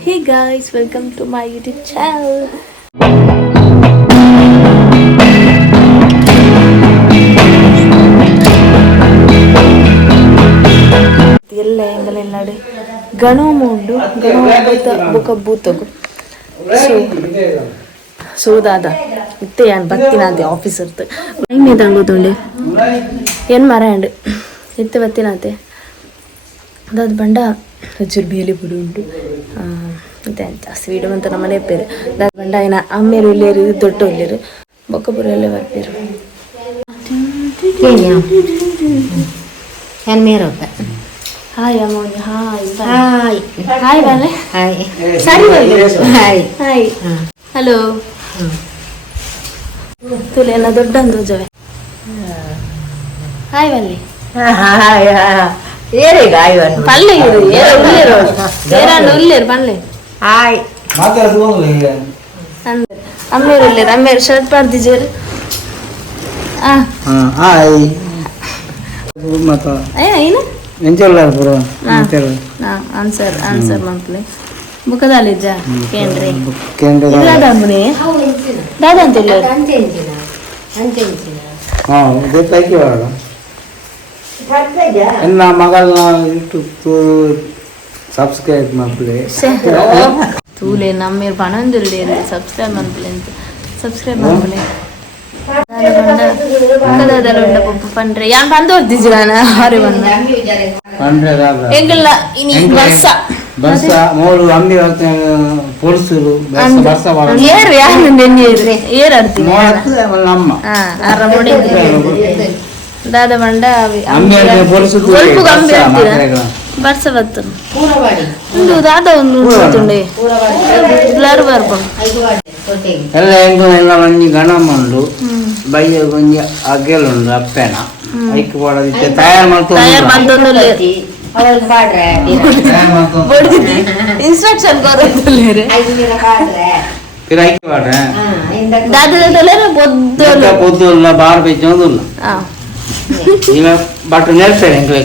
Hey guys, welcome to my YouTube channel. ಎಲ್ಲ ಎಂಗಲೆಲ್ಲಾಡೆ ಗಣೋಮ ಉಂಡು ಬೊಕ ಬೂತಗು ಸೊ ದಾದ ಇತ್ತೆ ಯಾನ್ ಬತ್ತಿನಾದೆ ಆಫೀಸರ್ದು ಮೈಮೆ ತಂಗುದುಂಡೆ ಏನ್ ಮರ ಇತ್ತೆ ಬತ್ತಿನಾತೆ ಅದಾದ ಬಂಡ ಒಂಚೂರು ಬೇಲಿ ಪುಡಿ ಉಂಟು ಮತ್ತೆ ಜಾಸ್ತಿ ವೀಡಿಯೋ ಅಂತ ನಮ್ಮನೆ ಪೇರು ಅದಾದ ಬಂಡ ಏನ ಅಮ್ಮೇರು ಇಲ್ಲೇರು ದೊಡ್ಡ ಇಲ್ಲೇರು ಬೊಕ್ಕ ಎಲ್ಲ ಬರ್ಪೇರು ಹಾಯ್ ಅಮ್ಮೋನಿ ಹಾಯ್ ಹಾಯ್ ಬಾಲೆ ಹಾಯ್ ಸರಿ ಹಾಯ್ ಹಾಯ್ ಹಲೋ ತುಲೆ ಎಲ್ಲ ದೊಡ್ಡ ಅಂದೋಜವೆ ಹಾಯ್ ಬಲ್ಲಿ ಪಲ್ಲೆ ಉಳ್ಳೇರು ಪಲ್ಲೆ ಹಾಯ್ ಅಮ್ಮೇರು ಉಳ್ಳೇರು ಅಮ್ಮೇರು ಶರ್ಟ್ ಪಾಡ್ದಿಜೇರು ಏನು ಆನ್ಸರ್ ಮಂತ್ಲಿ ಬುಕ್ಕದಲ್ಲಿಜ್ಜ ಕೇಂದ್ರಿ ದಾದಾಂಬುನಿ ದಾದಾ ಅಂತಿಲ್ಲ ಎನ್ನ ಮಗಳನ್ನ ಯೂಟ್ಯೂಬ್ ಸಬ್ಸ್ಕ್ರೈಬ್ ಮಾಡ್ಲಿ ತೂಲೆ ನಮ್ಮೇರು ಪಣಂದಿಲ್ಲ ಸಬ್ಸ್ಕ್ರೈಬ್ ಮಾಡ್ಲಿ ಅಂತ ಸಬ್ಸ್ಕ್ರೈಬ್ ಮಾಡ್ಲಿ ದಾದಲ್ಲ ಪಪ್ಪ ಪಂಡ್ರೆ ಯಾನ್ ಬಂದು ಓದ್ತಿದ್ದೀರಾನ ಅವರೇ ಬಂದ ಎಂಗಲ್ಲ ಇನಿ ಬರ್ಸ ಬರ್ಸ ಮೂರು ಅಂಬಿ ಪೊಲೀಸರು ಬರ್ಸ ಏರು ಯಾರು ನೆನ್ನೇರು ಏರು ಆಡ್ತೀನಿ ನಮ್ಮ ಆರ ನೋಡಿ ದಾದ ಬಂಡ ಬರ್ಸ ಬತ್ತು ಒಂದು ದಾದ ಒಂದು ಉಂಟುಂಡೆ ಎಲ್ಲರೂ ಬರ್ಬೋದು ಎಲ್ಲ ಹೆಂಗು ಎಲ್ಲ ಮಂದಿ ಗಣಮಂಡು ಬಯ್ಯ ಗೊಂಜ ಅಗ್ಗೆಲುಂಡು ಅಪ್ಪೆನ ಐಕ್ ಪಡದಿತ್ತೆ ತಯಾರು ಮಾಡ್ಕೊಂಡು ಇನ್ಸ್ಟ್ರಕ್ಷನ್ ಕೊರತುಲ್ಲೇರೆ फिर आई के बात है दादा दादा ले పొద్దుల్ల బార్ పెంచొందుల్ల ఇలా బటర్ నేర్పేరు ఇంకలే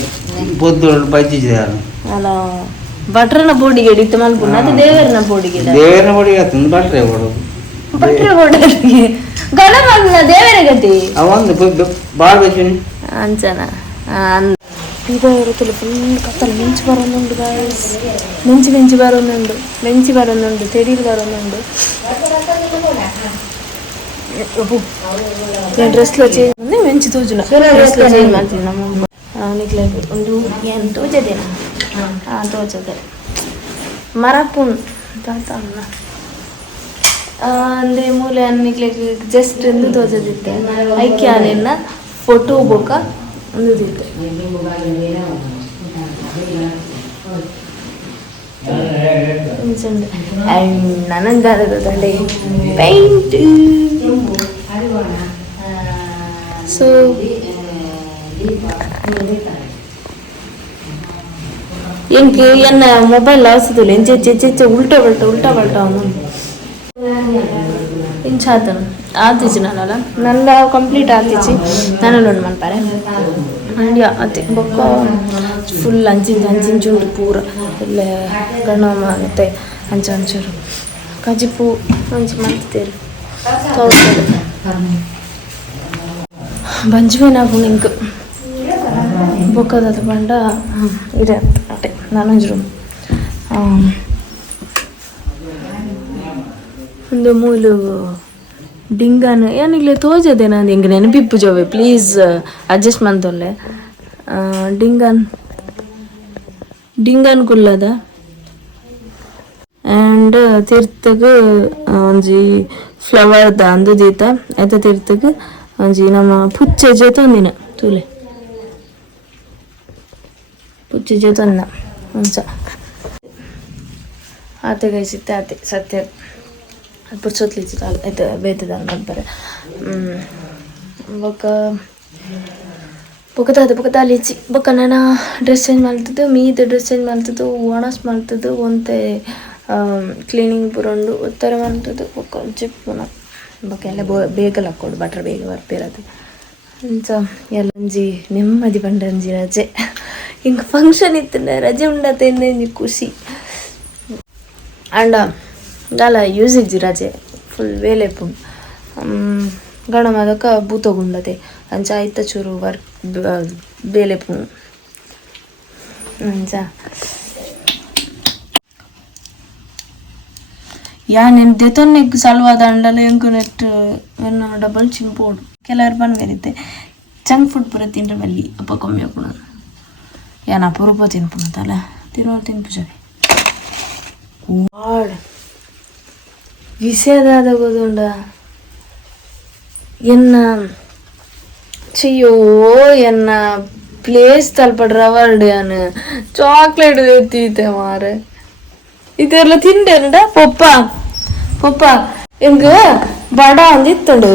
పొద్దుల్ల బజ్జి చేయాలి అలా బటర్న బోడిಗೆ ಇಡಿತ್ತು ಮಲ್ಪುನ ಅದು ದೇವರನ ಬೊಡಿಗೆ ಅತಂದು ಬಟ್ರೆ ಕೊಡು ಬಟ್ರೆ ಬೊಡಿಗೆ ಗಣಮನ್ನ ದೇವರ ಗತಿ ಅವಂದು ಬಾರ್ ಬೆಂಚುನಿ ಅಂಚನ ಇದು ಇರುತ್ತಲ್ಲ ಫುಲ್ ಕತ್ತಲು ಮಿಂಚು ಬರೋನುಂಡು ಗಾಯ್ಸ್ ಮಿಂಚು ಬರೋನುಂಡು ತೆಡೀರು ಬರೋನುಂಡು నేను డ్రెస్లో చేంజ్ ఉంది మంచి తోజున డ్రెస్లో చేంజ్ ಮಾಡ್ತೀನಿ ನಮ್ಮ ಅವನಿಗೆ ಒಂದು ಏನು ತೋಜದೇನ ತೋಜದೆ ಮರಪುನ್ ತಾತ ಅನ್ನ ಅಂದರೆ ಮೂಲೆ ಅನ್ನಿಕ್ಲೆ ಜಸ್ಟ್ ಎಂದು ತೋಜದಿತ್ತೆ ಐಕ್ಯ ನಿನ್ನ ಫೋಟೋ ಬೊಕ್ಕ ಒಂದು ದಿತ್ತೆ ನನಂದಾದ ದಂಡೆ ಪೈಂಟ್ ಸೊ ಎಂಗೆ ಎನ್ನ ಮೊಬೈಲ್ ಅವಸದಿಲ್ಲ ಎಂಚೆ ಉಲ್ಟಾ ಬಲ್ಟ ಇಂಚಾತನು ಆತಿಚ್ಚಿ ನಾನಲ್ಲ ನನ್ನ ಕಂಪ್ಲೀಟ್ ಆತಿಚ್ಚಿ ನಾನಲ್ಲಿ ಒಂದು ಮನ್ಪಾರೆ ಮಂಡ್ಯ ಅತ್ತೆ ಬೊಕ್ಕ ಫುಲ್ ಅಂಚಿಂಚುಂಡು ಪೂರ ಎಲ್ಲ ಗಣಮ ಮತ್ತೆ ಅಂಚೂರು ಕಜಿಪು ಅಂಚು ಮಾಡ್ತೇರು ತೋರ್ತದೆ ಬಂಜ್ಮೆ ನಾವು ನಿಂಗೆ ಬೊಕ್ಕದ ಬಂಡ ಇದೆ ಅಟ್ಟೆ ನಾನಂಜರು ಒಂದು ಮೂಲು ಡಿಂಗಾನ ಏನಿಗ್ಲೇ ತೋಜದೆ ನಾನು ಹಿಂಗೆ ನೆನಪಿಪ್ಪು ಜೋವೆ ಪ್ಲೀಸ್ ಅಡ್ಜಸ್ಟ್ ಮಾಡ್ತೊಲ್ಲೆ ಡಿಂಗಾನ್ ಕುಲ್ಲದ ಆ್ಯಂಡ್ ತೀರ್ಥಗೆ ಒಂಜಿ ಫ್ಲವರ್ದ ಅಂದು ದೀತ ಆಯ್ತ ತೀರ್ಥಗೆ ಒಂಜಿ ನಮ್ಮ ಪುಚ್ಚೆ ಜೊತೊಂದಿನ ತೂಲೆ ಪುಚ್ಚೆ ಜೊತೊಂದ ಒಂಚ ಆತೆ ಗೈಸಿತ್ತೆ ಆತೆ ಸತ್ಯ ಪುರ್ಸೊತ್ಲಿಚ್ಚಿ ಆಯ್ತು ಬೇತದ ಬರ್ತಾರೆ ಬೊಕ್ಕ ಲಿಚ್ಚಿ ಬೊಕ್ಕ ನಾನು ಡ್ರೆಸ್ ಚೇಂಜ್ ಮಾಡ್ತಿದ್ದು ಮೀದು ಡ್ರೆಸ್ ಚೇಂಜ್ ಮಾಡ್ತಿದ್ದು ಒಣಸ್ ಮಾಡ್ತಿದ್ದು ಒಂತೆ ಕ್ಲೀನಿಂಗ್ ಪುರಂಡು ಒತ್ತಾರೆ ಮಾಡ್ತಿದ್ದು ಬೊಕ್ಕ ಚಿಪ್ಪುನ ಬೊಕ್ಕ ಎಲ್ಲ ಬೇಗಲ್ಲ ಹಾಕ್ಕೊಡು ಬಟ್ರ್ ಬೇಗ ಬರ್ಪಿರೋದು ಅಂಚ ಎಲ್ಲಂಜಿ ನೆಮ್ಮದಿ ಬಂಡಂಜಿ ರಜೆ ಹಿಂಗೆ ಫಂಕ್ಷನ್ ಇತ್ತು ರಜೆ ಉಂಡತ್ತೆ ಖುಷಿ ಅಂಡ ದಾಲ ಯೂಸೇಜ್ ರಜೆ ಫುಲ್ ವೇಲೆಪು ಗಣಮ ಅದಕ್ಕೆ ಬೂತಗುಂಡದೆ ಅಂಚ ಆಯ್ತ ಚೂರು ವರ್ಕ್ ಬೇಲೆಪು ಅಂಚ ಯಾನ್ ದೆತೊನ್ನೆಗ್ ಸಲ್ವಾದ ಅಂಡಲ ಎಂಕು ನೆಟ್ ಡಬಲ್ ಚಿಂಪೋಡು ಕೆಲವರು ಬಂದ್ಮೇರಿದ್ದೆ ಜಂಕ್ ಫುಡ್ ಪೂರ ತಿಂಡ್ರೆ ಮಲ್ಲಿ ಅಪ್ಪ ಕಮ್ಮಿ ಹಾಕೋಣ ಯಾನ ಅಪರೂಪ ತಿನ್ಪುಣತಲ್ಲ ತಿನ್ಪುಜವೆ ವಾಡ್ ವಿಷಯದಾದ ಗೊತ್ತುಂಡ ಎನ್ನ చెయ్యో ఎన్న ప్లేస్ తలపడరావాడు అని చాక్లెట్ తెత్తే మారే ಇದೆಲ್ಲ ತಿಂಡೇನಡ ಪಪ್ಪ ಎಂಗ ಬಡ ಅಂದಿತ್ತಂಡು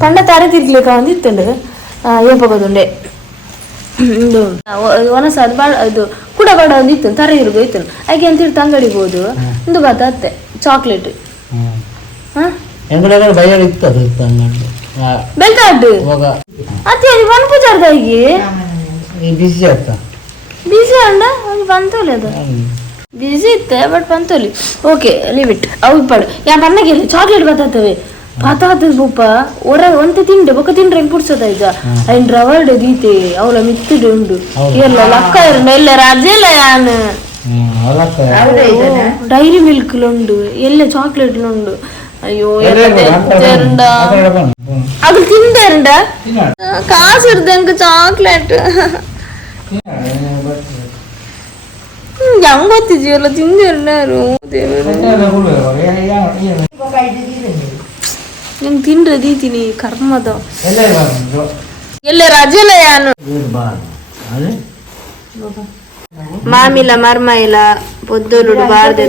ಪಂಡ ತಾರೆ ತಿರ್ಗ್ಲಿಕ್ಕ ಅಂದಿತ್ತಂಡು ಏನ್ ಪಗೋದುಂಡೆ ಇದು ಒನಸ ಅದು ಬಾಳ ಇದು ಕೂಡ ಬಡ ಅಂದಿತ್ತು ತರ ಇರ್ಬೋಯ್ತು ಹಾಗೆ ಅಂತ ಇರ್ತ ಅಂಗಡಿಗೆ ಹೋದು ಒಂದು ಬತ್ತೆ ಚಾಕ್ಲೇಟ್ ಬೆಲ್ತಾಡು ಅತ್ತೆ ಪಂಪುಜಾರ್ದ ಬಿಸಿ ಅಂಡ ಬಂತೋಲಿ ಅದು ಬಿಸಿ ಇತ್ತೆ ಬಟ್ ಬಂತೋಲಿ ಓಕೆ ಲೀವ್ ಇಟ್ ಅವು ಪಡು ಯಾ ಬಣ್ಣಗೆ ಚಾಕ್ಲೇಟ್ ಬತ್ತವೆ ಪಾತಾದ ಬುಪ್ಪ ಒರ ಒಂತೆ ತಿಂಡೆ ಬೊಕ್ಕ ತಿಂಡ್ರೆ ಹೆಂಗ್ ಪುಡ್ಸೋದ ಈಗ ಐನ್ ರವರ್ಡ್ ದೀತೆ ಅವಳ ಮಿತ್ತಿಡು ಉಂಡು ಎಲ್ಲ ಲಕ್ಕ ಇರಂಡ ಎಲ್ಲ ರಜೆಲ್ಲ ಯಾನ್ ಡೈರಿ ಮಿಲ್ಕ್ ಉಂಡು ಎಲ್ಲ ಚಾಕ್ಲೇಟ್ ಉಂಡು ಅಯ್ಯೋ ಅದು ತಿಂದೇಂಡ ಕಾಸು ಇರ್ದಂಗ ಚಾಕ್ಲೇಟ್ ಹೆಂಗ್ ಗೊತ್ತಿದೀವಲ್ಲ ತಿಂದೇರು ನಂಗೆ ತಿಂದ್ರೆ ದೀತೀನಿ ಕರ್ಮದ ಎಲ್ಲ ರಜೆಲ್ಲ ಯಾನು ಮಾಮಿಲ್ಲ ಮರ್ಮ ಇಲ್ಲ ಪೊದ್ದಲು ಬಾರ್ದೆ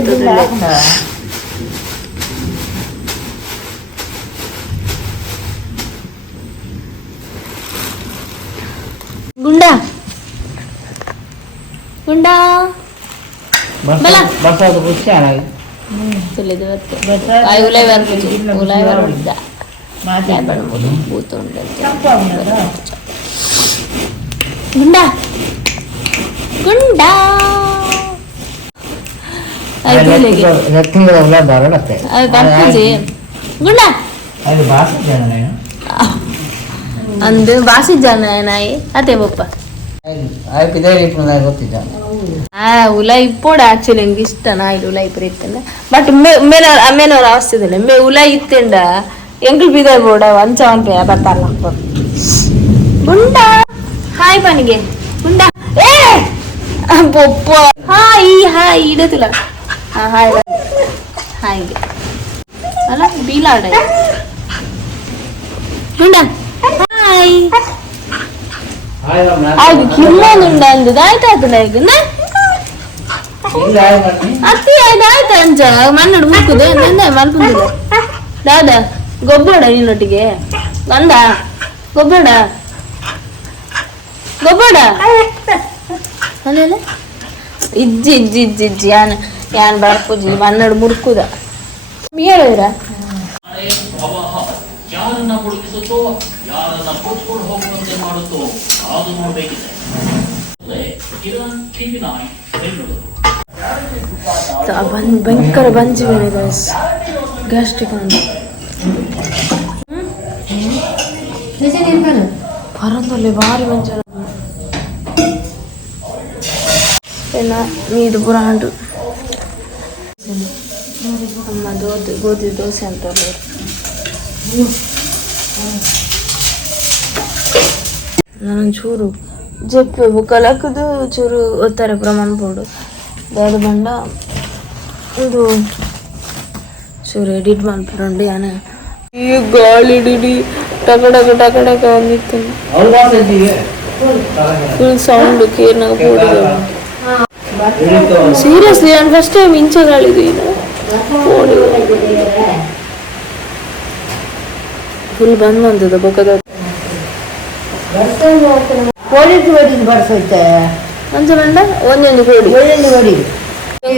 ಗುಂಡಾ ಗುಂಡಾ ಬಲ ಬರ್ತಾದ ಪುಚ್ಚಾನ ತುಳಿದು ಬರ್ತದೆ ಆಯ್ ಉಲೈ ಬರ್ಬಿದ್ದ ಮಾತಾಡ್ಬೋದು ಬೂತು ಗುಂಡಾ ಗುಂಡಾ ಗುಂಡಾ ಅಂದು ಬಾಸಿ ಜನ ನಾಯಿ ಅದೇ ಬಪ್ಪ ಉಲೈ ಇಪ್ಪೋಡ ಆಕ್ಚುಲಿ ನಂಗೆ ಇಷ್ಟ ನಾಯಿ ಉಲೈ ಇಬ್ಬರು ಇತ್ತಂಡ ಬಟ್ ಮೇನವ್ರ ಅವಸ್ಥೆ ಇಲ್ಲ ಮೇ ಉಲೈ ಇತ್ತಂಡ ಎಂಕ್ಳು ಬೀದರ್ ಬೋಡ ಒಂಚ ಒಂಪೆ ಬರ್ತಾರಲ್ಲ ಗುಂಡ ಹಾಯ್ ಪನಿಗೆ ಗುಂಡ ಏ ಬೊಪ್ಪ ಹಾಯ್ ಇಡತಿಲ್ಲ ಹಾಯ್ ಹಾಯ್ಗೆ ಅಲ್ಲ ಬೀಲಾಡ ಗುಂಡ ಹಾಯ್ ಆಯ್ತು ಕಿಮ್ಮೊಂದುಂಡ ಅಂದದ ಆಯ್ತಾಯ್ತು ನಾಯ್ಗನ ಅತ್ತಿ ಆಯ್ತು ಅಂಚ ಮನ್ನಡು ಮುಕ್ಕುದು ನಂದ ಮಲ್ಪುಂದಿಲ್ಲ ದಾದ ಗೊಬ್ಬಡ ನೀನೊಟ್ಟಿಗೆ ಬಂದ ಗೊಬ್ಬಡ ಅಲ್ಲೆಲ್ಲ ಇಜ್ಜಿ ಯಾನ್ ಬರ್ಪುಜಿ ಮನ್ನಡು ಮುರ್ಕುದ ಹೇಳಿದ್ರ ಯಾರನ್ನ ಹುಡುಕಿಸುತ್ತೋ ಯಾರನ್ನ ಕೂತ್ಕೊಂಡು ಹೋಗುವಂತೆ ಮಾಡುತ್ತೋ ಅದು ನೋಡಬೇಕಿದೆ. ಭಯಂಕರ ಬಂಜಿ ಬೇರೆ ಗ್ಯಾಸ್ಟ್ರಿಕ್ ಪರಂದಲ್ಲಿ ಭಾರಿ ಮಂಚ ನೀದು ಪುರ ಹಂಡು ಅಮ್ಮ ಗೋಧಿ ದೋಸೆ ಅಂತ ನಾನು ಚೂರು ಜಪ್ಪೆ ಬುಕ್ಕಲಕ್ಕದು ಚೂರು ಒತ್ತಾರೆ ಪ್ರಮಾಣ ಬೋರ್ಡು ದಾದ ಬಂಡ ಇದು ಚೂರು ಎಡಿಟ್ ಮಾಡ್ಬಿಟ್ಟು ಯಾನ ಈ ಗಾಳಿ ಡಿಡಿ ಟಕಡಕ ಅಂದಿತ್ತು ಫುಲ್ ಸೌಂಡ್ ಕೇರ್ನಾಗ ಬೋರ್ಡು ಸೀರಿಯಸ್ಲಿ ನಾನು ಫಸ್ಟ್ ಟೈಮ್ ಇಂಚ ಗಾಳಿದು ಈಗ ಫುಲ್ ಬಂದ್ ಬಂದದ ಬೊಕ್ಕದ ಅಂಚ ಬಂಡ ಒಂದೊಂದು ಕೋಡಿ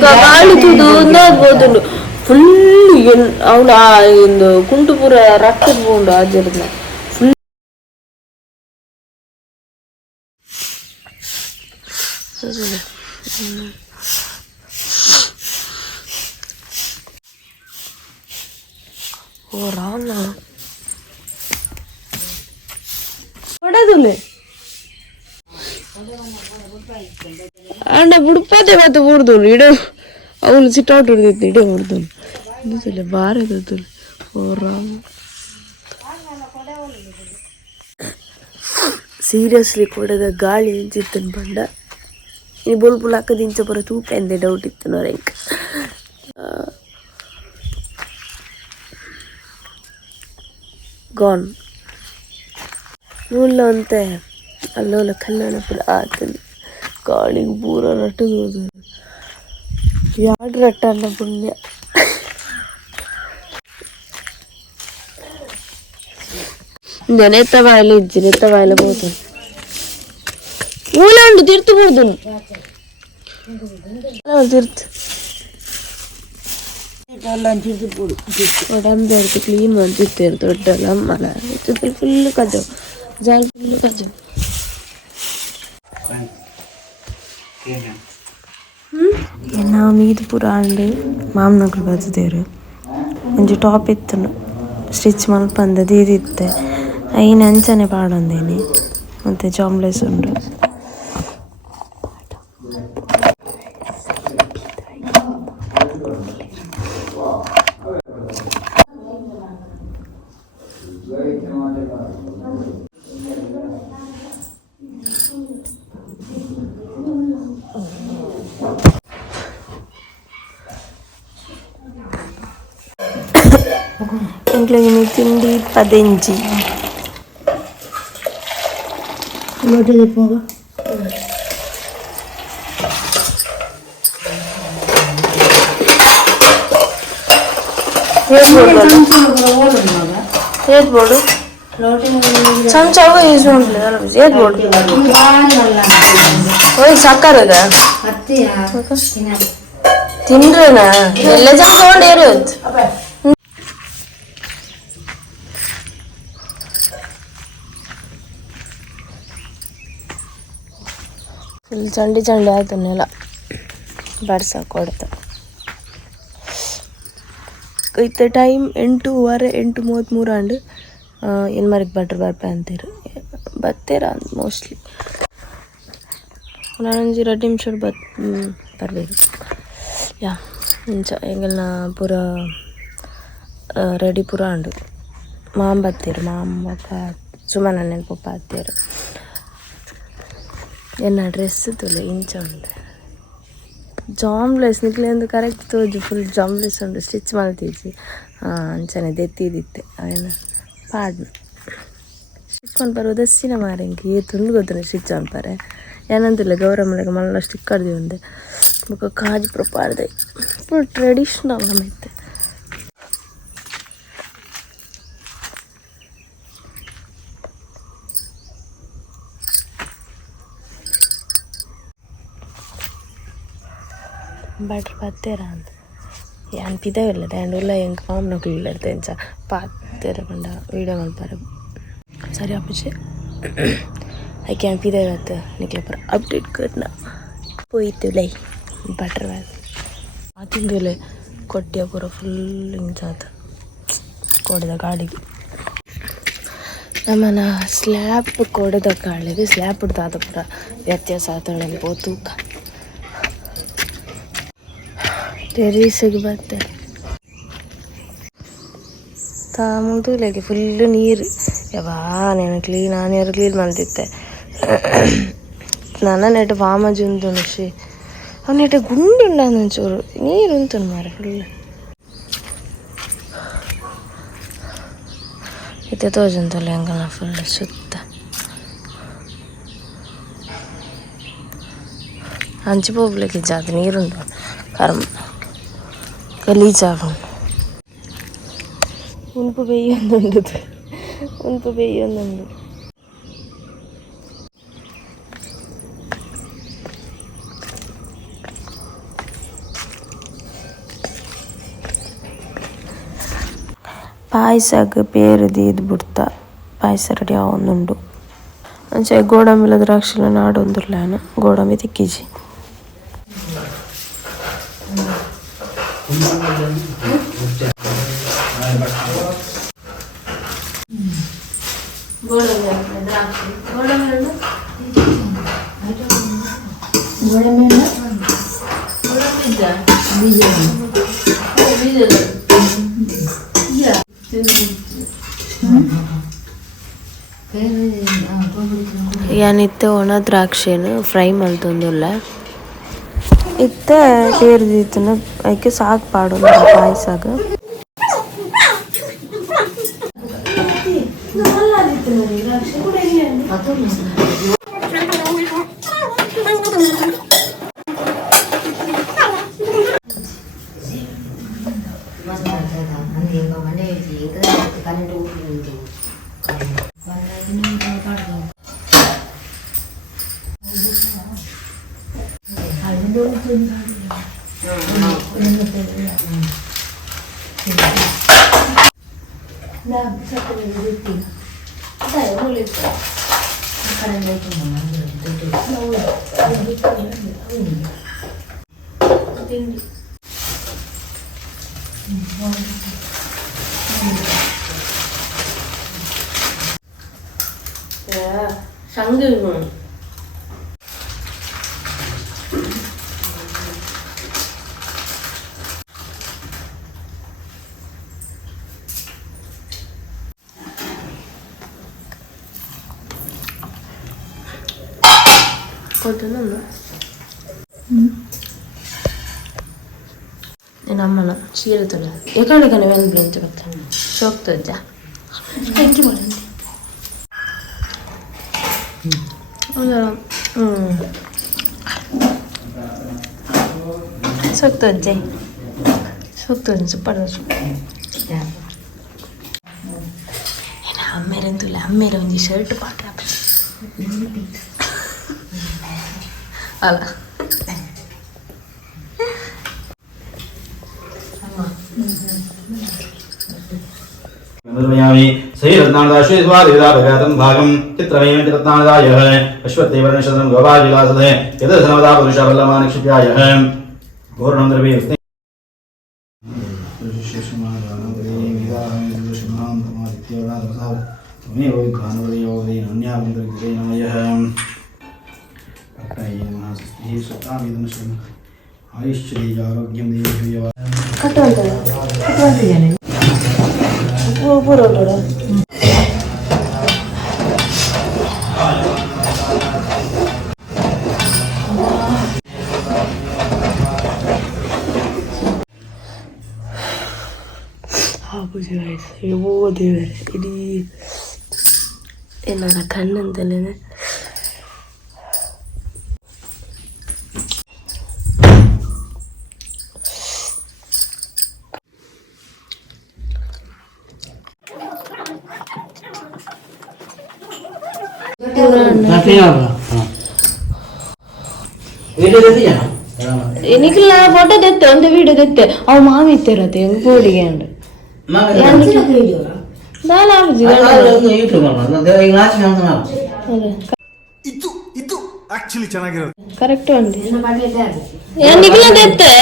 ಗಾಳಿ ತುದು ಆಗ್ಬೋದುಂಡು ಫುಲ್ ಅವಳ ಒಂದು ಕುಂಟು ಪೂರ ರಕ್ತದ ಬೋಂಡು ಆಜರ್ನ ಫುಲ್ ಓ ರಾಮ ಹೊಡದುಲೆ ಅಣ್ಣ ಬುಡ್ಪದೆ ಮತ್ತೆ ಬುಡ್ದು ಇಡ ಅವಳು ಸಿಟ್ಔಟ್ ಹೊಡೆದಿತ್ತು ಇಡೇ ಹೊಡ್ದು ಇದು ಬಾರಿ ಅದು ಓ ರಾಮ ಸೀರಿಯಸ್ಲಿ ಕೊಡದ ಗಾಳಿ ಎಂಚಿತ್ತನ್ ಬಂಡ ಈ ಬುಲ್ಬುಲ್ ಹಾಕದಿಂಚ ಬರೋ ತೂಪ ಎಂದೆ ಡೌಟ್ ಇತ್ತು ನೋರೆಂಕ್ ಗಾನ್ ನೂಲ್ಲ ಅಂತೆ ಅಲ್ಲೋಲ ಕಲ್ಯಾಣ ಪುಡ ಆತಂದು ಗಾಳಿಗೆ ಪೂರ ರಟ್ಟದು ಯಾಡ್ ರಟ್ಟ ಅಲ್ಲ ಪುಣ್ಯ ನೆನೆತ್ತ ಬಾಯಲ್ಲಿ ಇಜ್ಜಿ ನೆತ್ತ ಬಾಯಲ್ಲಿ ಹೋದು ಊಳ ಉಂಡು ತಿರ್ತು ಬಿಡ್ದು ತಿರ್ತು ಒಡಂಬೆ ಇರ್ತು ಕ್ಲೀನ್ ಮಾಡ್ತಿರ್ತೇರು ದೊಡ್ಡಲ್ಲ ಅಮ್ಮಲ ಫುಲ್ ಕಜವು ಜಾಲ್ ಫುಲ್ ಕಜವು ನಾವು ಮೀದು ಪೂರ ಅಂಡು ಮಾಮನಗಳು ಬರ್ತದೇರು ಒಂಜಿ ಟಾಪ್ ಇತ್ತು ಸ್ಟಿಚ್ ಮಲ್ಪಂದದ್ದು ಇದಿತ್ತೆ ಐನ ಅಂಚನೆ ಪಾಡೊಂದೇನೆ ಮತ್ತು ಜಾಮ್ಲೆಸ್ ಉಂಡು ఇంట్లో తిండి 15 ఏది బోర్డు చంచాగా యూజ్ ఉండలేదు ఏది బోర్డు ఓయ్ సక్కరగా తిండ్రేనా ಎಲ್ಲ ಚಂಚ ಇರೋದು ಫುಲ್ ಚಂಡಿ ಚಂಡಿ ಆಯ್ತು ನೆಲ ಬಡ್ಸಕ್ಕೆ ಹೊಡ್ತ ಇತ್ತ ಟೈಮ್ 8:15 8:33 ಅಂಡು ಏನು ಮರಿಗೆ ಬಟ್ರು ಬರ್ಪೆ ಅಂತೀರು ಬತ್ತೀರ ಮೋಸ್ಟ್ಲಿ ನಾನೊಂದು 2 ನಿಮಿಷ ಬರಬೇಕು ಯಾ ಇಂಚ ಎಂಗಲ್ನ ಪೂರ ರೆಡಿ ಪೂರ ಅಂಡು ಮಾಮ ಬತ್ತೀರು ಮಾಮ ಸುಮನ ನೆನಪಪ್ಪ ಹತ್ತೀರು ಎನ್ನ ಡ್ರೆಸ್ ತುಲೆ ಇಂಚ ಉಂಡು ಜಾಮ್ಲೆಸ್ ನಿಕ್ಲೆಂದು ಕರೆಕ್ಟ್ ತೋಜು ಫುಲ್ ಜಾಮ್ಲೆಸ್ ಉಂಡು ಸ್ಟಿಚ್ ಮಲ್ತಿದ್ವಿ ಅಂಚನೆ ದೆತ್ತಿದಿತ್ತೆ ಅವೇನು ಪಾಡ್ನು ಸ್ಟಿಚ್ ಮಲ್ಪರು ದಸ್ಸಿನ ಮಾರೆಂಗೆ ತುಂಡು ಗೊತ್ತನೆ ಸ್ಟಿಚ್ ಮಲ್ಪರೆ ಏನಂತಿಲ್ಲ ಗೌರಮ್ಮಳಿಗೆ ಮಲ್ಲ ಸ್ಟಿಕ್ ಕಡ್ದಿ ಒಂದೆ ಮುಖ ಕಾಜು ಪ್ರಪಾರ್ದೆ ಫುಲ್ ಟ್ರೆಡಿಷ್ನಲ್ ನಮ್ಮೈತೆ ಬಟ್ರ್ ಪತ್ತೇರ ಅಂತ ಏನು ಪಿದವಿಲ್ಲ ದಂಡುಲ್ಲ ಹೆಂಗೆ ಮಾಮನಕ್ಲಿಲ್ಲ ತೆಂಚ ಪಾತ್ತೇರ ಬಂಡ ವೀಡಿಯೋ ಮಲ್ಪಾರ ಸರಿ ಅಪ್ಪಚ್ಚೆ ಐಕೆ ಪಿದವತ್ತು ನಿಕ್ಲೆ ಪರ ಅಪ್ಡೇಟ್ ಕರ್ನ ಹೋಯ್ತು ಲೈ ಬಟ್ರ್ ತಿಂದಿಲ್ಲ ಕೊಟ್ಟಿಯ ಪೂರ ಫುಲ್ ಇಂಚಾತ ಕೊಡದ ಗಾಡಿಗೆ ನಮ್ಮನ ಸ್ಲ್ಯಾಬ್ ಕೊಡದ ಕಾಳಿಗೆ ಸ್ಲ್ಯಾಬ್ ಹಿಡ್ದಾದ ಪೂರ ವ್ಯತ್ಯಾಸ ಆತಳೆ ತೂಕ ಟೆರೀಸಿಗೆ ಬತ್ತೆ ಮುಗಿದುಲೆಗೆ ಫುಲ್ಲು ನೀರು ಯವಾ ನಾನು ಕ್ಲೀನ್ ಮಾಡ್ತಿದ್ದೆ ನನ್ನ ನೆಟ್ಟು ವಾಮಜಿ ಉಂಟು ಶ್ರೀ ಅವ್ನ ನೆಟ್ಟು ಗುಂಡುಂಡ ಒಂಚೂರು ನೀರು ಉಂಟು ಮಾರ ಫುಲ್ ಇತ್ತೆ ತೋಜಂತಲ್ಲ ಹೆಂಗಲ್ಲ ಫುಲ್ ಸುತ್ತ ಹಂಚಿ ಹೋಗ್ಲಿಕ್ಕೆ ಜಾತಿ ನೀರುಂಟು ಕರ್ಮ ಗಲೀಜಾಗುಂಡು ಉನ್ಪು ಬೇಯೊಂದುಂಡು ಪಾಯಸಕ್ಕೆ ಪೇರು ದೀದ್ ಬಿಡ್ತ ಪಾಯಸ ರೆಡಿ ಆವೊಂದುಂಡು ಅಂಚೆ ಗೋಡಂಬಿಲ ದ್ರಾಕ್ಷಿಲ ನಾಡೊಂದುರ್ಲಾನ ಗೋಡಂಬಿ ತಿಕ್ಕಿಜಿ ಗೋಡಂಬಿ ದ್ರಾಕ್ಷಿ ಗೋಡಂಬಿ ಯಾನಿತ್ತೆ ಒಣ ದ್ರಾಕ್ಷಿನ ಫ್ರೈ ಮಲ್ತೊಂದುಲ್ಲ ಇತ್ತೆ ಸೇರಿದಿತ್ತನ ಅದಕ್ಕೆ ಸಾಕು ಪಾಡು ಪಾಯಸಾಗ ಸಂಗೀತ ಕೊಟ್ಟನಲ್ಲ ನಮ್ಮನ ಸೀರೆ ತೊಡ ಎಕಡೆಗನೆ ವೆಂದು ಅಂತ ಬರ್ತಾನೆ ಶೋಕ್ತಜ್ಜ ಹೆಚ್ಚು ಮಾಡಿ ಸೋಕ್ತಜ್ಜೆ ಸೋಕ್ತಜ್ಜೆ ಸೂಪರ್ ಅಮ್ಮೇರಂತೂ ಅಮ್ಮೇರ ಒಂದು ಶರ್ಟ್ ಪಾತ್ರ ಅಲ್ಲ सही रत्नादाश्वेद्वादिदाभगातं भागं चित्रमेव रत्नादायः अश्वत्थैवर्णशतनं गोपाविलासदे यदसनवदा पुरुषवल्लमानिक्षिप्यायः पूर्णं द्रव्ये आयुष्यदीजारोग्यं देवदेव ದೇವರೇ ಇಡೀ ಏನಾರ ಕಣ್ಣಂತಲೇ എനിക്കില്ല ഫോട്ടോ തെತ್ತೆ ಒಂದು ವಿಡಿಯೋ ತೆತ್ತೆ ಅವ್ ಮಾವಿ ಇತ್ತಿರತ್ತೆ ಹೆಂಗ್ ಕೂಡಿಗೆ ಅಂಡ್ ಕರೆಕ್ಟ್ ಅಂడి ನಿಖಿಲ ತೆತ್ತೆ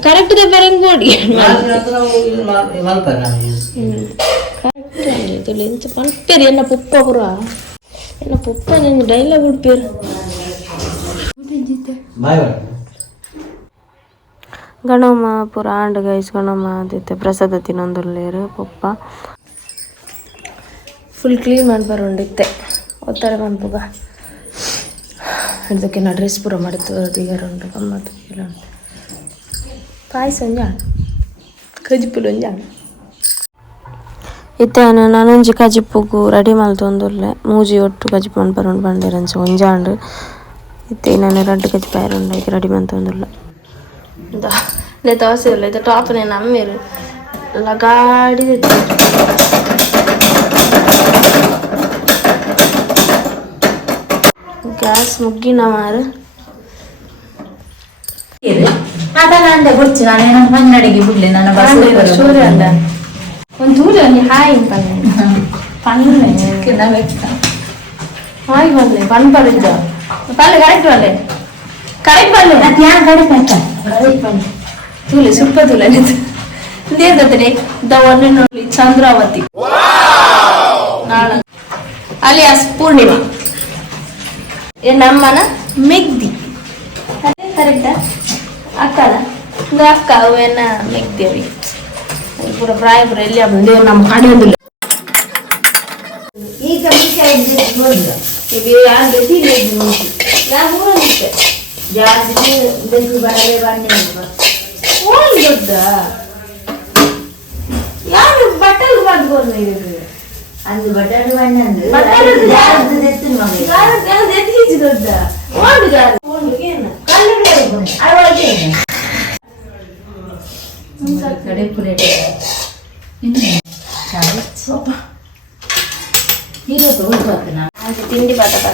ಕರೆಕ್ಟ್ ತೆಪ್ಪರ ಹೆಂಗ್ ಕೂಡಿ ಕರೆಕ್ಟ್ ಅಂడి ತುಳಿಂಚ ಪಂಪೇರಿ ಎನ್ನ ಪುಪ್ಪ ಪುರ ಎನ್ನ ಪುಪ್ಪ ನಂಗೆ ಡೈಲಾಗ್ ಉಡ್ಪೇರು ಗಣಮ ಪೂರ ಆಂಡ್ ಗೈಸ್ ಗಣಮ ಆದಿತ್ತೆ ಪ್ರಸಾದ ತಿನ್ನೊಂದುಲ್ಲೇರು ಪಪ್ಪ ಫುಲ್ ಕ್ಲೀನ್ ಮಾಡಿ ಬರೋಂಡಿತ್ತೆ ಒತ್ತಾರೆ ಪಂಪುಗ ಅದಕ್ಕೆ ನಾ ಡ್ರೆಸ್ ಪೂರ ಮಾಡಿತ್ತು ಅದೀಗ ಉಂಟು ಗಮ್ಮತ್ತು ಇಲ್ಲ ಉಂಟು ಪಾಯಸ ಒಂಜಾಣ ಕಜಿಪುಲು ಒಂಜಾಣ ಇತ್ತೆ ನಾನೊಂಜಿ ಕಜಿಪ್ಪುಗು ರೆಡಿ ಮಲ್ತೊಂದುಲ್ಲೆ ಮೂಜಿ ಒಟ್ಟು ಕಜಿಪ್ಪು ಮನ್ಪರ ಉಂಡು ಬಂಡೇರಂಚ ಒಂಜಾಂಡು ಇತ್ತೆ ನಾನು 2 ಕಜಿಪ್ಪು ಆಯರುಂಡು ಐಕೆ ರೆಡಿ ಮಂತೊಂದುಲ್ಲ ದೋಸೆ ಇಲ್ಲ ಇದು ಟಾಪ್ నేను అమ్మేరు లగాడి ಗ್ಯಾಸ್ ಮುಗ್ಗಿನ ಮಾರು ಅದಲ್ಲಂದೆ ಗೊತ್ತು ನಾನು ಕನ್ನಡಿಗೆ ಬಿಡ್ಲಿ ನನ್ನ ಬಸ್ ಸೂರ್ಯ ಅಲ್ಲ ಒಂದು ದೂರ ಅಲ್ಲಿ ಹಾಯ್ ಪನ್ನೆ ಪನ್ನೆ ಹಾಯ್ ಬಂದೆ ಬನ್ ಬರಿದ್ದ ಪಲ್ಲೆ ಕರೆಕ್ಟ್ ಬಲ್ಲೆ ಅದು ಯಾರು ಕರೆಕ್ಟ್ ಆಯ್ತಾ ಕರೆಕ್ಟ್ ಬನ್ನಿ ತುಲೆ ಸ್ವಲ್ಪ ತುಲೆ ಇದೇರ್ತದೆ the one and only Chandravati ನಾಳ ಅಲಿಯಾಸ್ ಪೂರ್ಣಿಮಾ ನಮ್ಮನ ಮೆಗ್ದಿ ಅದೇ ಕರೆಕ್ಟಾ ಅಕ್ಕದ ಇದು ಅಕ್ಕ ಅವೇನ ಮೆಗ್ದಿ ಅವರಿಗೆ ಪೂರ ಪ್ರಾಯ ಪೂರ ಎಲ್ಲಿ ದೇವ್ರು ನಮ್ಮ ಕಾಣೋದಿಲ್ಲ ಈಗ ನೋಡಿಲ್ಲ ಈಗ ಯಾರು ಗೊತ್ತಿಲ್ಲ ನಾವು ಊರಲ್ಲಿದ್ದೆ ಜಾಸ್ತಿ ಬೆಂಕಿ ಬರಲೇ ಬಂದೆ ಓಲ್ ದೊಡ್ಡ ಯಾರು ಬಟ್ಟಲು ಮಾಡ್ಬೋದು ಇದು ಅಂದು ಬಟಾಟೆ ಬಣ್ಣಂದು ಬಟಾಟೆ ಜಾರದ್ದು ನೆತ್ತು ಮಗ ಯಾರು ಎತ್ತೀಚಿ ದೊಡ್ಡ ಓಲ್ಡ್ ಜಾರು ಓಲ್ಡ್ ಏನು ಕಲ್ಲು ಅರವಳಿಗೆ ಕಡೆ ಪುರೇಟ ಹೀರೋ ಹೋಗ್ಬಾರ್ದು ನಾನು ಹಾಗೆ ತಿಂಡಿ ಬಟಾಟ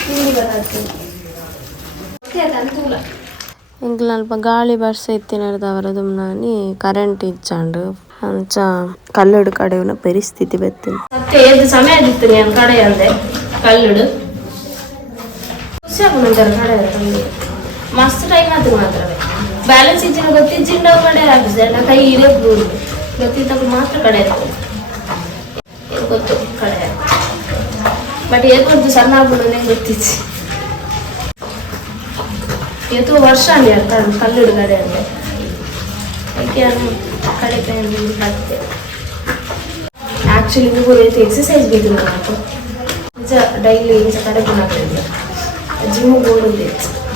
ತಿಂಡಿ ಬಟಾಟ ಅಂತೂಲ ఇంట్లో అల్ప గాలి బర్స ఎత్తినది నాని కరెంట్ ఇచ్చాండు అంచ కల్లుడు కಡೆ ఉన్న పరిస్థితి బెత్తింది ಮತ್ತೆ ಏದು ಸಮಯ ಆಗಿತ್ತು ನಾನು ಕಡೆ ಅಂದೆ ಕಲ್ಲುಡು ಖುಷಿಯಾಗುಂಟಾರ ಕಡೆ ಮಸ್ತ್ ಟೈಮ್ ಆಯ್ತು ಮಾತ್ರ ಬ್ಯಾಲೆನ್ಸ್ ಇಚ್ಚಿನ ಗೊತ್ತಿಜ್ಜಿಂಡ ಕಡೆ ಆಗಿದ್ದೆ ನಾ ಕೈ ಇರೇ ಗೊತ್ತಿದ್ದಾಗ ಮಾತ್ರ ಕಡೆ ಗೊತ್ತು ಕಡೆ ಬಟ್ ಏನ್ ಗೊತ್ತು ಸಣ್ಣ ಆಗ್ಬಿಡೋದೇ ಗೊತ್ತಿತ್ತು ಏತೋ ವರ್ಷ ಅಂದೆ ಕಲ್ಲುಡು ಕಡೆ ಅಂದೆ ಅದಕ್ಕೆ ನಾನು ಕಡೆ ಕೈ ಹಾಕ್ತೆ ಆ್ಯಕ್ಚುಲಿ ನೀವು ರೀತಿ ಎಕ್ಸಸೈಸ್ ಬೇಕು నాకు ನಿಜ ಡೈಲಿ ಕಡೆ ಮಾಡ್ತಿದ್ದೆ ಜಿಮ್ಗೆ ಹೋಗಿದ್ದೆ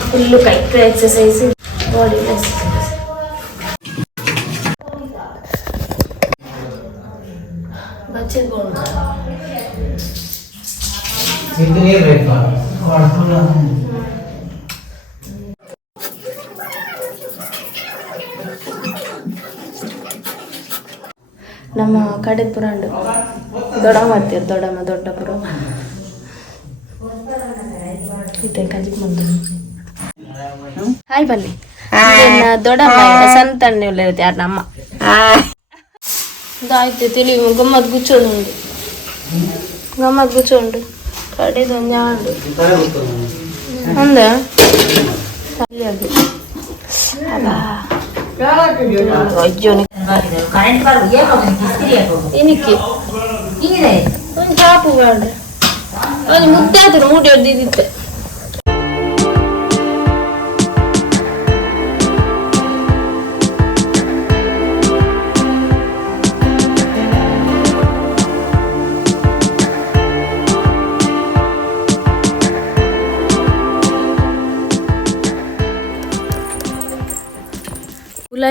ಫುಲ್ಲು ಕೈ ಎಕ್ಸಸೈಸ್ ಬಾಡಿ ಎಕ್ಸಸೈಸ್ ಬಚ್ಚಿಟ್ಕೊಂಡು ನಮ್ಮ ಕಡೆ ಪುರಾಂಡು ದೊಡ್ಡಮ್ಮ ಮಾಡ್ತೀರ ದೊಡ್ಡಪುರ ಇತ್ತೆ ಕಜಿಕ್ ಮಂದು ಹಾಯ್ ಬನ್ನಿ ದೊಡ್ಡಮ್ಮ ಸಂತಣ್ಣೆ ಇರುತ್ತೆ ಯಾರು ನಮ್ಮ ಇದಾಯ್ತು ತಿಳಿ ಗಮ್ಮತ್ ಗುಚ್ಚೋದು ಉಂಡು ಗಮ್ಮತ್ ಗುಚ್ಚೋಂಡು ಕಡೆದು ಒಂಜಾಂಡು ಅಂದ ಅಲ್ಲಿ ಅದು ಅಲ್ಲ ಅಜ್ಜೋನಿ ಕರೆಂಟ್ ಬರು ಏನಕ್ಕೆ ಒಂದು ಚಾಪು ಬೇಡ ಒಂದು ಮುದ್ದೆ ಆದ್ರು ಮೂಟೆ ಹೊಡೆದಿದ್ದಿತ್ತೆ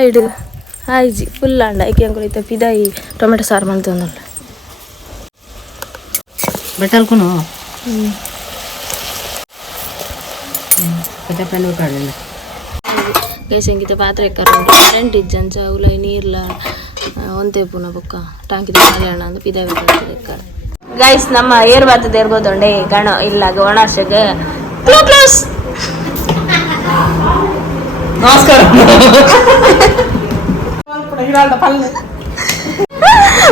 ಇಡು ಹಾಯ್ಜಿ ಫುಲ್ ಅಂಡ ಐಕೆ ಅಂಕುಳಿತ ಪಿದಾಯಿ ಟೊಮೆಟೊ ಸಾರು ಮಾಡ್ತಂದಲ್ಲ ಬೆಟ್ಟಲ್ಕುನು ಗೈಸಂಗಿತ ಪಾತ್ರೆ ಕರೆಂಟ್ ಕರೆಂಟ್ ಇಜ್ಜಂಚ ಉಲೈ ನೀರ್ಲ ಒಂತೆ ಪುನ ಬೊಕ್ಕ ಟಾಂಕಿ ಕಲ್ಯಾಣ ಅಂತ ಪಿದಾಯಿ ಬೇಕಾಗ್ತದೆ ಗೈಸ್ ನಮ್ಮ ಏರ್ ಬಾತದ ಏರ್ಗೋತೊಂಡೆ ಗಣ ಇಲ್ಲ ಗಣಾರ್ಷಗ ಕ್ಲೋಸ್ ನಮಸ್ಕಾರ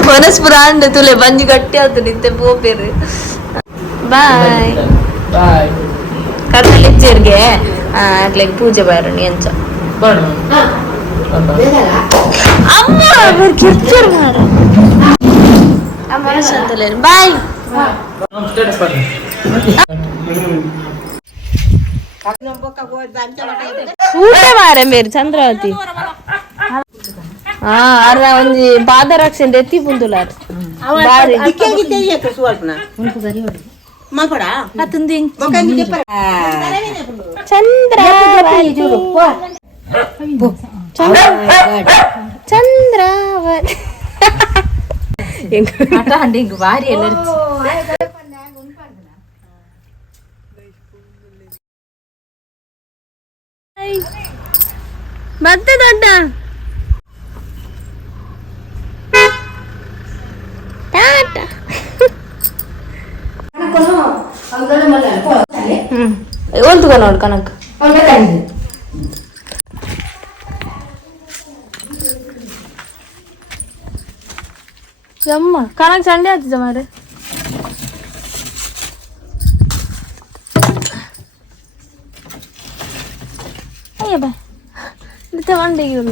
ಮನಸ್ಪುರಾಂಡ ತುಲೆ ಬಂಜಿ ಗಟ್ಟಿ ಆಯ್ತು ನಿಂತೆ ಪೋಪೇರು ಬಾಯ್ ಬಾಯ್ ಕತ್ತಲಿಚ್ಚೇರ್ಗೆ ಆಗ್ಲಿಕ್ಕೆ ಪೂಜೆ ಬಾರಣಿ ಅಂಚ ಅಮ್ಮ ಕಿರ್ಕಿರ್ ಮಾರ ಅಮ್ಮ ಸಂತಲೇ ಬಾಯ್ ಊಟ ಮಾರೆ ಮೇರು ಚಂದ್ರಾವತಿ ಅರ್ಧ ಒಂಜಿ ಪಾದರಕ್ಷೆ ಎತ್ತಿ ಪುಂದುಲಾರ ಚಂದ್ರಾವತಿ ಭಾರಿ ಎಲ್ಲ ಮತ್ತೆ ದೊಡ್ಡ ಒಂತುಗ ನೋಡು ಕನಕ ಅಮ್ಮ ಕನಕ ಸಂಡೆ ಆಗ್ತಿದ್ದ ಮಾರೆ ಅಯ್ಯ ಬಾ ತಗೊಂಡಿಗೆ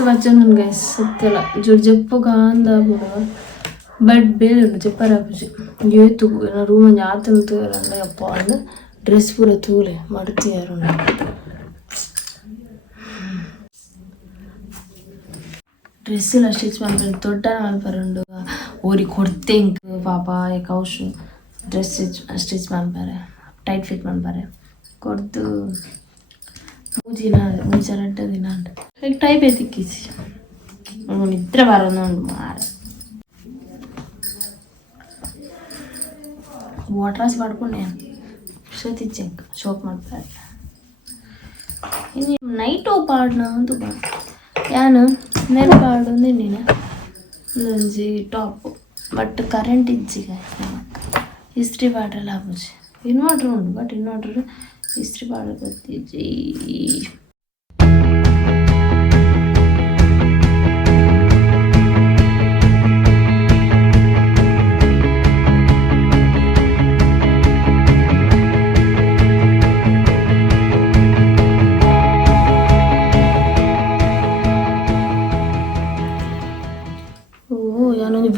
ಮಸ್ತ್ ವಚನ ಗೈಸ್ ಸತ್ಯಲ್ಲ ಜೋಡಿ ಜಪ್ಪಗ ಅಂದ ಬಟ್ ಬೇರೆ ಜಪ್ಪರ ಏತು ರೂಮ್ ಆತನ ತೂರಂಡ ಅಪ್ಪ ಅಂದ ಡ್ರೆಸ್ ಪೂರ ತೂಲೆ ಮಡ್ತಿಯಾರು ಡ್ರೆಸ್ ಎಲ್ಲ ಸ್ಟಿಚ್ ಮಾಡ್ತಾರೆ ದೊಡ್ಡ ಮಾಡ್ಬಾರುಂಡು ಓರಿ ಕೊಡ್ತೆ ಪಾಪ ಕೌಶು ಡ್ರೆಸ್ ಸ್ಟಿಚ್ ಮಾಡ್ಬಾರೆ ಟೈಟ್ ಫಿಟ್ ಮಾಡ್ಬಾರೆ ಕೊಡ್ದು ಮೂಜಿ ರಡ್ಡ ದಿನ ಉಂಟು ಈಗ ಟೈಪ್ ತಿಕ್ಕಿಸಿ ನಿದ್ರೆ ಬರೋದು ಉಂಟು ಮಾರ ವಾಟ್ರಾಸ್ ಮಾಡ್ಕೊಂಡೆ ಶ್ರುತಿಚ್ಚೆ ಶೋಕ್ ಮಾಡ್ತಾರೆ ಇನ್ನು ನೈಟ್ ಪಾಡ್ನ ಅಂತ ಯಾನು ನೆನಪಾಡು ನಿನ್ನೆ ಒಂಜಿ ಟಾಪ್ ಬಟ್ ಕರೆಂಟ್ ಇಜ್ಜಿಗ ಇಸ್ತ್ರಿ ಪಾಡ್ರೆಲ್ಲ ಆಪುಜಿ ಇನ್ವರ್ಟರ್ ಉಂಟು ಬಟ್ ಇನ್ವರ್ಟರ್ ಇಸ್ತ್ರಿ ಪಾಡು ಗೊತ್ತಿಜ್ಜಿ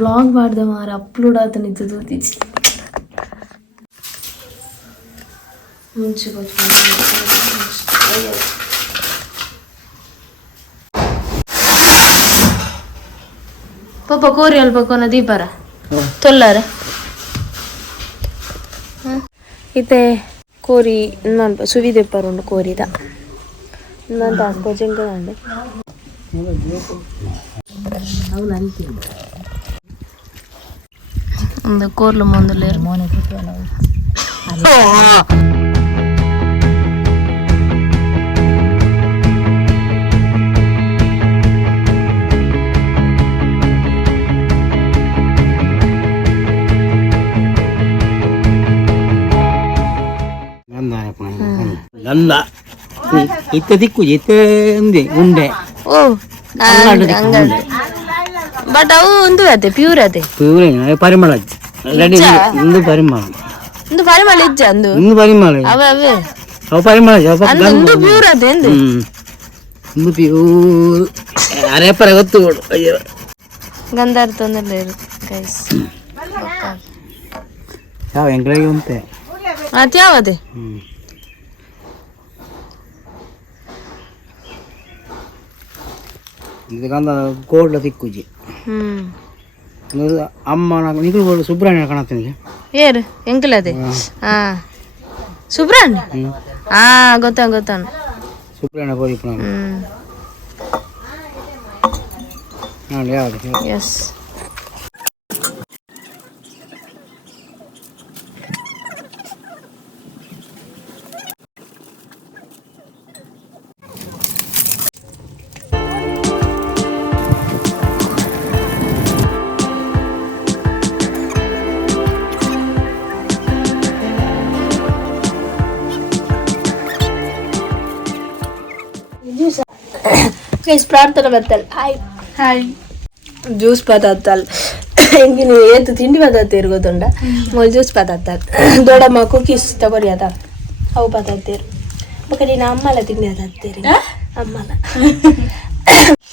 ವ್ಲಾಗ್ ಮಾಡ್ದೆ ಮಾರ ಅಪ್ಲೋಡ್ ಆತ ನಿಂತದ್ದು ಮುಂಚೆ ಪಾಪ ಕೋರಿ ಅಲ್ಪ ಕೊನ ದೀಪಾರ ತೊಲ್ಲಾರ ಇತ್ತೆ ಕೋರಿ ಇನ್ನೊಂದು ಸುವಿದೆಪ್ಪರುಂಡು ಕೋರಿದ ಇನ್ನೊಂದು ಹಾಸ್ಕೋಜಂಗದಂಡೆ ಒಂದು ಕೋರ್ಲು ಮುಂದಲೇರು ಗಂಧ ಇತ್ತ ದಿಕ್ಕು ಇತ್ತೆ ಉಂಡೆ ಓ ಅಂಗಡಿ ಬಟ್ ಅವು ಒಂದು ಅದೇ ಪ್ಯೂರ್ ಅದೇ ಪ್ಯೂರ್ ಪರಿಮಳ ರೆಡಿ ಒಂದು ಪರಿಮಳ ಒಂದು ಪರಿಮಳ ಇಜ್ಜ ಅಂದು ಒಂದು ಪರಿಮಳ ಅವೇ ಅವೇ ಅವ ಪರಿಮಳ ಒಂದು ಪ್ಯೂರ್ ಅದೇ ಎಂದು ಒಂದು ಪ್ಯೂರ್ ಅರೆಪರ ಗೊತ್ತು ಅಯ್ಯೋ ಗಂಧಾರ ತೊಂದರೆ ಇರು ಗೈಸ್ ಯಾವ ಎಂಗ್ಳಿಗೆ ಉಂಟೆ ಅದು ಯಾವದೇ ಇದು ಗಂಧ ಕೋಡ್ಲ ತಿಕ್ಕುಜಿ ಅಮ್ಮ ನಿಗಳು ಸುಬ್ರಹ್ಮಣ್ಯ ಕಾಣತ್ತೀನಿ ಏರು ಎಂಕಲದೆ ಹಾ ಸುಬ್ರಹ್ಮಣ್ಯ ಹಾ ಗೊತ್ತಾನು ಸುಬ್ರಹ್ಮಣ್ಯ ಬೋರಿ ನೋಡಿ ಯಾವುದು ಎಸ್ ಪ್ರಾರ್ಥನೆ ಬತ್ತಲ್ ಹಾಯ್ ಹಾಯ್ ಜ್ಯೂಸ್ ಪದಾರ್ಥಲ್ ಎಂಗಿನ ಏತು ತಿಂಡಿ ಪದಾರ್ಥ ಇರು ಗೊತ್ತುಂಡ ಜ್ಯೂಸ್ ಪದಾರ್ಥ ದೊಡ್ಡಮ್ಮ ಕುಕೀಸ್ ತಗೋರಿ ಅದ ಅವು ಪದಾರ್ಥ ಇರು ಬೊಕ್ಕ ನೀನು ಅಮ್ಮಲ ತಿಂಡಿ ಅದ ಹತ್ತೀರಿ ಅಮ್ಮಲ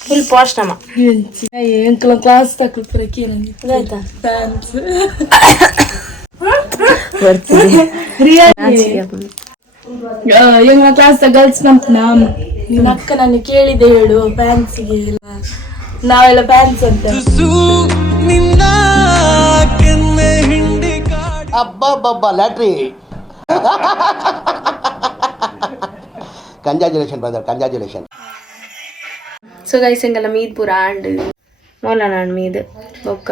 ಫುಲ್ ಪಾಸ್ಟ್ ನಮ್ಮ ಎಂಕಲ ಕ್ಲಾಸ್ ತಗೊಳ್ತಾರೆ ಆಯ್ತಾ ಎಂಗ ಕ್ಲಾಸ್ ಗರ್ಲ್ಸ್ ಬಂತ ನಿನ್ನ ಅಕ್ಕ ನಾನು ಕೇಳಿದೆ ಹೇಳು ಫ್ಯಾನ್ಸಿಗೆ ಎಲ್ಲ ನಾವೆಲ್ಲ ಫ್ಯಾನ್ಸ್ ಅಂತ ಅಬ್ಬಬ್ಬಬ್ಬ ಲ್ಯಾಟ್ರಿ congratulation brother congratulation so guys ಎಂಗಲ್ಲ ಮೀದ್ ಪೂರ ಆಂಡ್ ಮೊಲ ನಾನು ಮೀದ್ ಬೊಕ್ಕ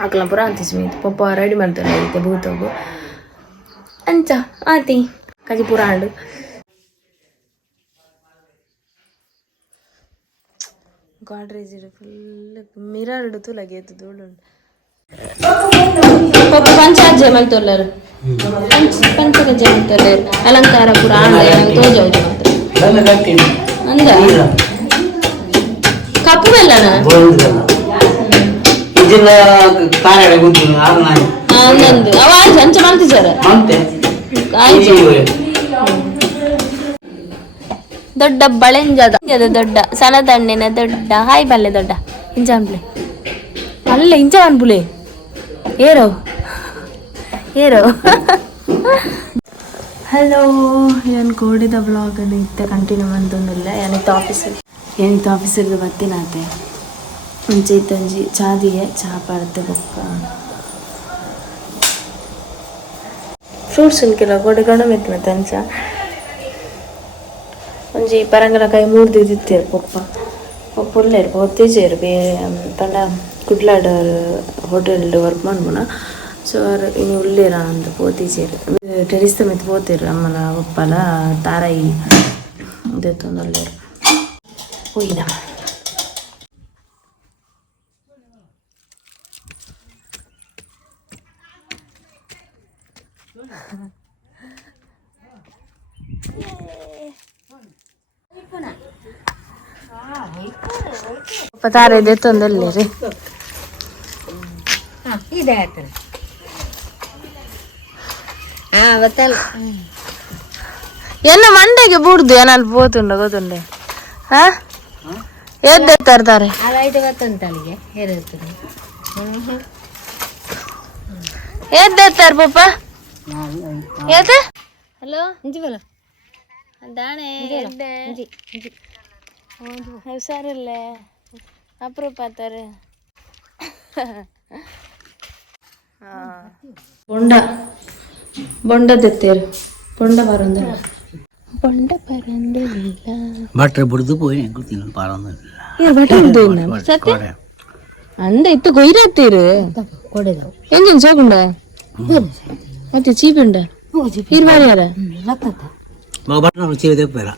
ಅಕ್ಲ ಪೂರ ಅಂತಿಸ್ ಮೀದ್ ಪಪ್ಪ ರೆಡಿ ಮಾಡ್ತಾರೆ ಐತೆ ಭೂತೋಗು ಅಂಚ ಆತಿ ಕಜಿ ಪೂರ ಆಂಡ್ ಗಾಡ್ರೇಜ್ ಫುಲ್ ಮಿರರ್ ಹಿಡಿದು ಲಗೇತು ಧೂಳು ಪಪ್ಪ ಪಂಚಾಜೆ ಮಲ್ತೊಲ್ಲರು ಪಂಚಗಜ್ಜೆ ಮಲ್ತೊಲ್ಲರು ಅಲಂಕಾರ ಪೂರ ಆಂಡ್ ತೋಜೌಜು ಮಾತ್ರ ಅಂದ ಕಪ್ಪು ಬೆಲ್ಲನ ಅಂದಂದು ಅವ ಆಯ್ತು ಅಂಚ ಮಾಡ್ತಿದ್ದಾರೆ ಆಯ್ತು ದೊಡ್ಡ ಬಳೆಂಜದ ದೊಡ್ಡ ಸನದಣ್ಣಿನ ದೊಡ್ಡ ಹಾಯ್ ಬಲ್ಲೆ ದೊಡ್ಡ ಇಂಜಾನ್ಬುಲೆ ಅಲ್ಲ ಇಂಜಾನ್ಬುಲೆ ಏರೋ ಏರೋ ಹಲೋ ಏನು ಕೋಡಿದ ಬ್ಲಾಗ್ ಅದು ಇತ್ತೆ ಕಂಟಿನ್ಯೂ ಬಂದೊಂದಿಲ್ಲ ಏನಿತ್ತು ಆಫೀಸಲ್ಲಿ ಬರ್ತೀನಾತೆ ಮುಂಚೆ ಇತ್ತಂಜಿ ಚಾದಿಗೆ ಚಹಾ ಪಾಡತ್ತೆ ಬೊಕ್ಕ ಫ್ರೂಟ್ಸ್ ಉಂಕಿಲ್ಲ ಕೊಡೆಗಣ ಮೆತ್ತಿನ ತಂಚ ಒಂಜಿ ಪರಂಗನ ಮೂರು ದಿತ್ತಿರು ಪಪ್ಪ ಒಳ್ಳೆರು ಪೋತೇಜೇರು ಬೇರೆ ಪಂಡ ಕುಡ್ಲಾಡ ಹೋಟೆಲ್ ವರ್ಕ್ ಮಾಡ್ಬೋಣ ಸೊ ಅವ್ರು ಇನ್ನು ಉಳ್ಳೇರ ಅಂತ ಪೋತೇಜೇರು ಟೆರಿಸ್ತ ಮೆತ್ತು ಪೋತೇರು ಅಮ್ಮನ ಒಪ್ಪಲ ತಾರಾಯಿ ಇದೊಂದು ಒಳ್ಳೆಯರು ಹೋಯ್ನ ತಾರೆ ಇದೊಂದಲ್ಲಿ ರೀ ಎನ್ನ ಮಂಡೆಗೆ ಬೂಡ್ದು ಏನಲ್ಲಿ ಪೋತುಂಡ ಗೊತ್ತುಂಡೆ ಹಾ ಎದ್ತಾರೆ ಎದ್ತಾರೆ ಪಪ್ಪ ಏತ ಹಲೋ ದಾಣೆ ಹುಷಾರಿಲ್ಲೇ ಅಪರೂಪ ಆತಾರೆ ಬೊಂಡ ತೆತ್ತೇರು ಬೊಂಡ ಬರಂದ ಬೊಂಡ ಬರಂದಿಲ್ಲ ಭಟ್ರೆ ಬಿಡ್ದು പോയി ಗೊತ್ತಿಲ್ಲ ಪಾರೊಂದಿಲ್ಲ ಸತ್ಯ ಅಂದ ಇತ್ತು ಕೊಯ್ರತ್ತೀರು ಎಂಜಿನ್ ಸೋಗುಂಡ ಮತ್ತೆ ಚೀಪುಂಡ ಇರ್ವಾರ್ಯಾರ ಭಟ್ರ ರುಚಿ ಪೇರ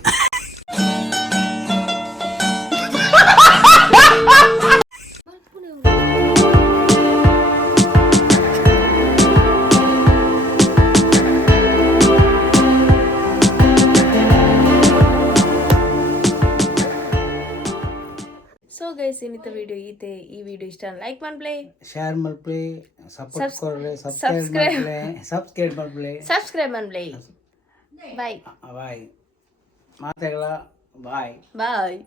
ಸೊ ಗೈಸ್ ಇನ್ನಿತ ವಿಡಿಯೋ ಈತೆ ಈ ವಿಡಿಯೋ ಇಷ್ಟ ಲೈಕ್ ಮಾಡ್ಪ್ಲೇ ಶೇರ್ ಮಾಡ್ಪ್ಲೇ ಸಪೋರ್ಟ್ ಕೊಡ್ರಿ ಸಬ್ಸ್ಕ್ರೈಬ್ ಮಾಡ್ಪ್ಲೇ ಬಾಯ್ ಮಾತೆಗಳ ಬಾಯ್ ಬಾಯ್